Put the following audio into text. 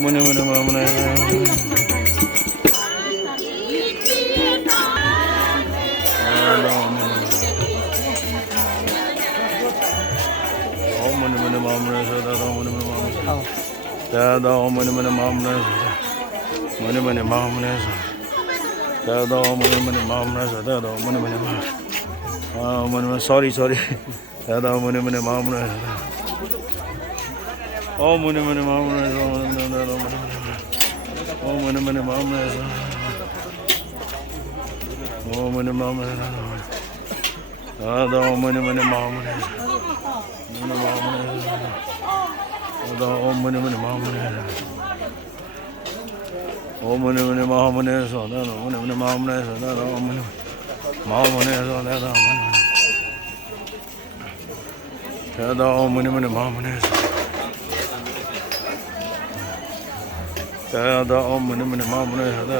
mune mune mamune. Om mune mune mamune sada mune mune mamune. Sada om mune mune mamune. Mune mune mamune. Sada om mune mune mamune sada mune mune mamune. Mune mune sorry. Sada mune mune mamune. Oh mune mune mamune. Oh mune mune mamune. Oh mune mamune. Sada mune mune mamune. Mune mamune. Sada om mune mune mamune. Oh mune mune mamune. Sada mune mune mamune. Sada mune mamune. Sada mune. Sada om mune mune mamune. Sada om mune mune mamune. Sada